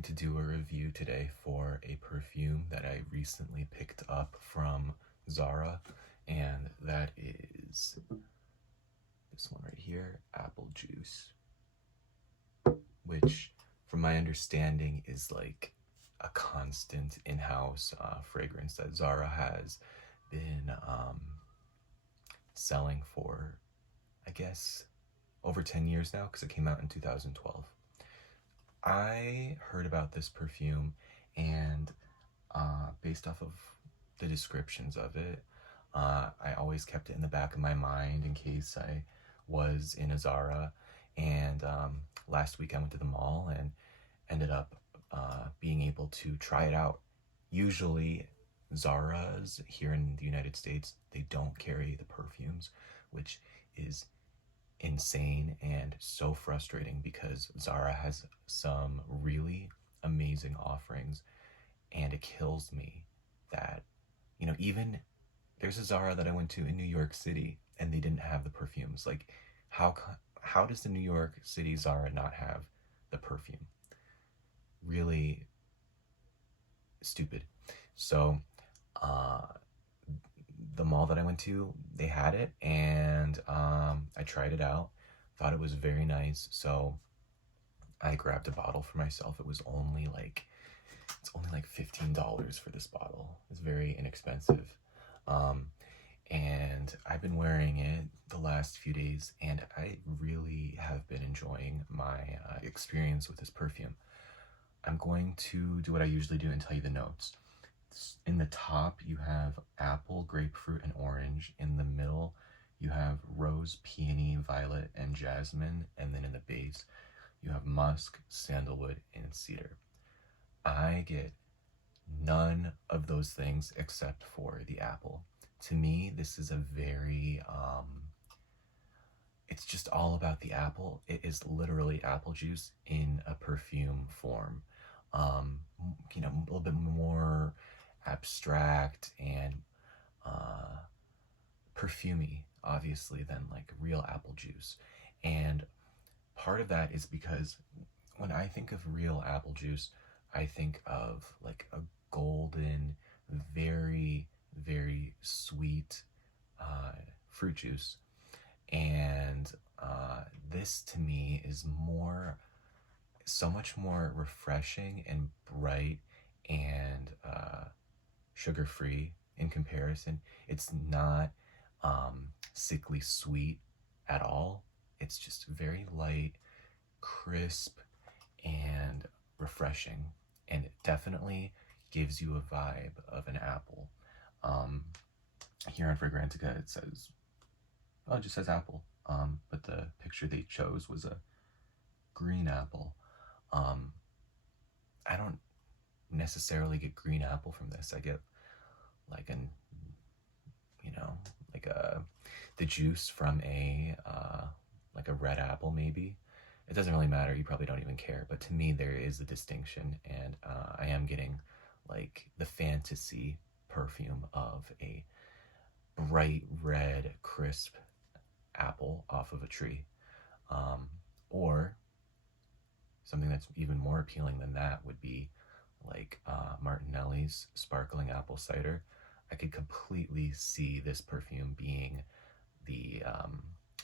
going to do a review today for a perfume that I recently picked up from Zara, and that is this one right here, Apple Juice, which, from my understanding, is like a constant in-house fragrance that Zara has been selling for, I guess, over 10 years now, because it came out in 2012. I heard about this perfume, and based off of the descriptions of it, I always kept it in the back of my mind in case I was in a Zara. And last week I went to the mall and ended up being able to try it out. Usually, Zara's here in the United States, they don't carry the perfumes, which is insane and so frustrating because Zara has some really amazing offerings, and it kills me that, even there's a Zara that I went to in New York City and they didn't have the perfumes. Like, how how does the New York City Zara not have the perfume? Really stupid. So, uh, the mall that I went to, they had it, and I tried it out. Thought it was very nice, so I grabbed a bottle for myself. It's only like $15 for this bottle. It's very inexpensive, um, and I've been wearing it the last few days, and I really have been enjoying my experience with this perfume. I'm going to do what I usually do and tell you the notes. In the top, you have apple, grapefruit, and orange. In the middle, you have rose, peony, violet, and jasmine. And then in the base, you have musk, sandalwood, and cedar. I get none of those things except for the apple. To me, this is a very, it's just all about the apple. It is literally apple juice in a perfume form. A little bit more abstract and perfumey, obviously, than like real apple juice. And part of that is because when I think of real apple juice, I think of like a golden, very, very sweet fruit juice. And this to me is so much more refreshing and bright and sugar free in comparison. It's not sickly sweet at all. It's just very light, crisp, and refreshing. And it definitely gives you a vibe of an apple. Here on Fragrantica, it just says apple. But the picture they chose was a green apple. I don't necessarily get green apple from this. I get like you know, like the juice from like a red apple maybe. It doesn't really matter. You probably don't even care. But to me, there is a distinction, and I am getting like the fantasy perfume of a bright red, crisp apple off of a tree. Or something that's even more appealing than that would be like Martinelli's sparkling apple cider. I could completely see this perfume being the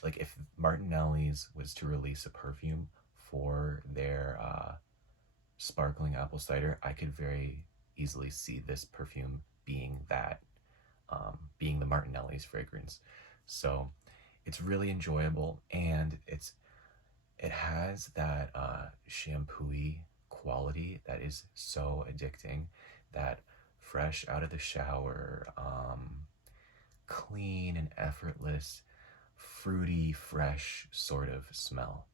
like if Martinelli's was to release a perfume for their sparkling apple cider, I could very easily see this perfume being that, being the Martinelli's fragrance. So it's really enjoyable, and it has that shampoo-y quality that is so addicting. That fresh out of the shower, clean and effortless, fruity, fresh sort of smell.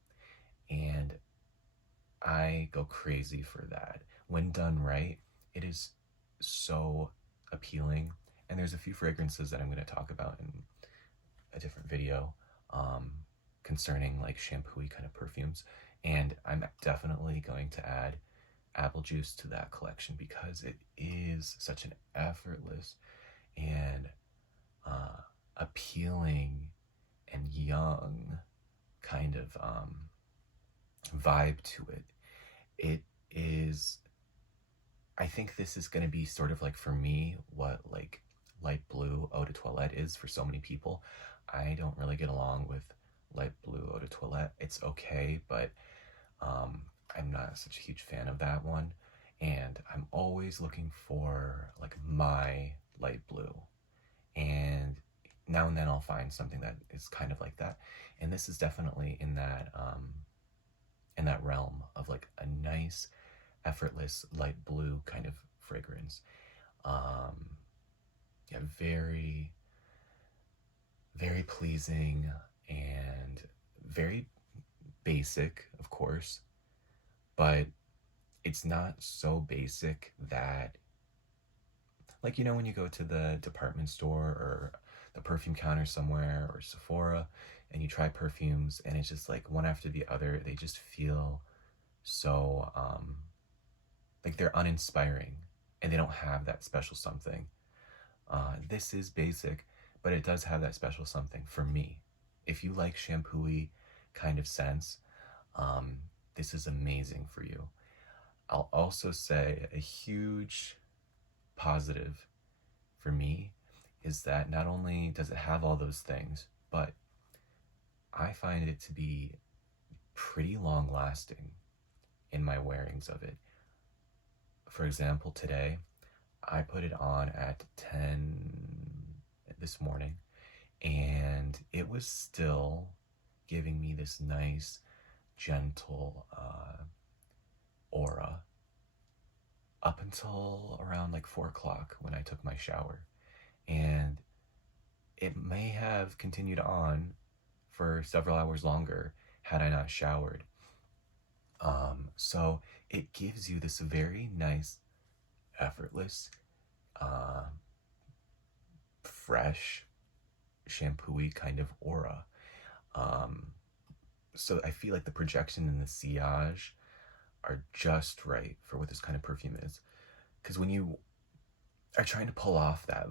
And I go crazy for that. When done right, it is so appealing. And there's a few fragrances that I'm going to talk about in a different video, concerning like shampoo-y kind of perfumes. And I'm definitely going to add apple juice to that collection because it is such an effortless and appealing and young kind of vibe to it. It is, I think this is going to be sort of like for me what like light blue eau de toilette is for so many people. I don't really get along with light blue eau de toilette. It's okay, but um, I'm not such a huge fan of that one. And I'm always looking for like my light blue. And now and then I'll find something that is kind of like that. And this is definitely in that realm of like a nice, effortless light blue kind of fragrance. Um, yeah, very, very pleasing and very basic, of course, but it's not so basic that, like, you know, when you go to the department store or the perfume counter somewhere or Sephora and you try perfumes and it's just like one after the other, they just feel so like they're uninspiring and they don't have that special something. This is basic, but it does have that special something for me. If you like shampoo-y kind of scents, um, this is amazing for you. I'll also say a huge positive for me is that not only does it have all those things, but I find it to be pretty long lasting in my wearings of it. For example, today I put it on at 10 this morning and it was still giving me this nice, gentle aura up until around like 4 o'clock when I took my shower. And it may have continued on for several hours longer had I not showered. So it gives you this very nice, effortless, uh, fresh, shampoo-y kind of aura. Um, so I feel like the projection and the sillage are just right for what this kind of perfume is. Because when you are trying to pull off that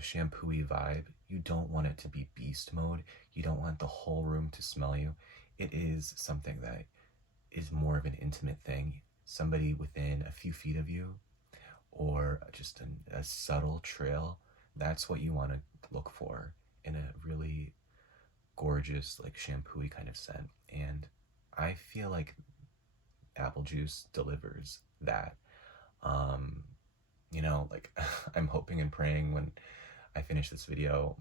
shampoo-y vibe, you don't want it to be beast mode. You don't want the whole room to smell you. It is something that is more of an intimate thing. Somebody within a few feet of you, or just a subtle trail. That's what you want to look for in a really gorgeous, like shampoo-y kind of scent. And I feel like Applejuice delivers that. Um, you know, like I'm hoping and praying when I finish this video,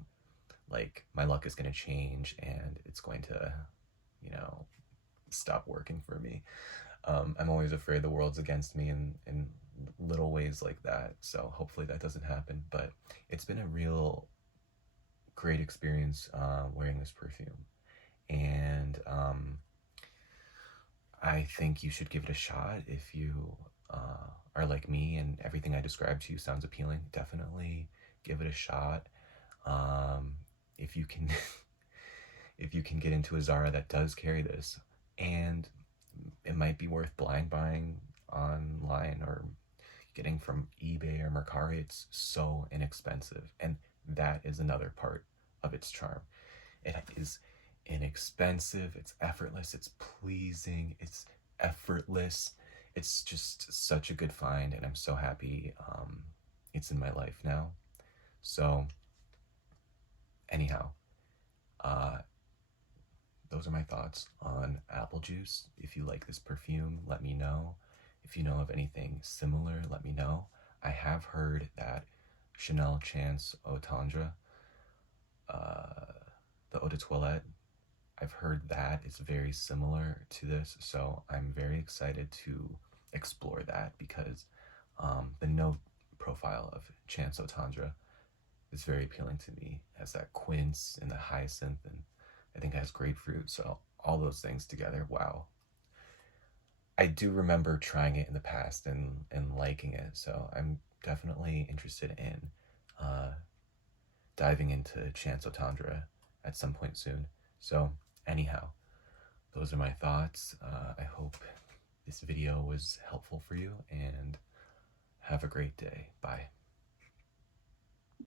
like my luck is going to change and it's going to, you know, stop working for me. I'm always afraid the world's against me in little ways like that. So hopefully that doesn't happen. But it's been a real great experience wearing this perfume. And I think you should give it a shot if you are like me and everything I described to you sounds appealing. Definitely give it a shot. If you can, if you can get into a Zara that does carry this, and it might be worth blind buying online or getting from eBay or Mercari. It's so inexpensive, and that is another part of its charm. It is inexpensive, it's effortless, it's pleasing, it's effortless. It's just such a good find, and I'm so happy it's in my life now. So, anyhow, uh, those are my thoughts on Applejuice. If you like this perfume, let me know. If you know of anything similar, let me know. I have heard that Chanel Chance Eau Tendre, the Eau de Toilette, I've heard that is very similar to this, so I'm very excited to explore that because the note profile of Chance Eau Tendre is very appealing to me. It has that quince and the hyacinth, and I think it has grapefruit, so all those things together, wow. I do remember trying it in the past and liking it, so I'm definitely interested in uh, diving into Chance Eau Tendre at some point soon. So, anyhow, those are my thoughts. I hope this video was helpful for you, and have a great day. Bye.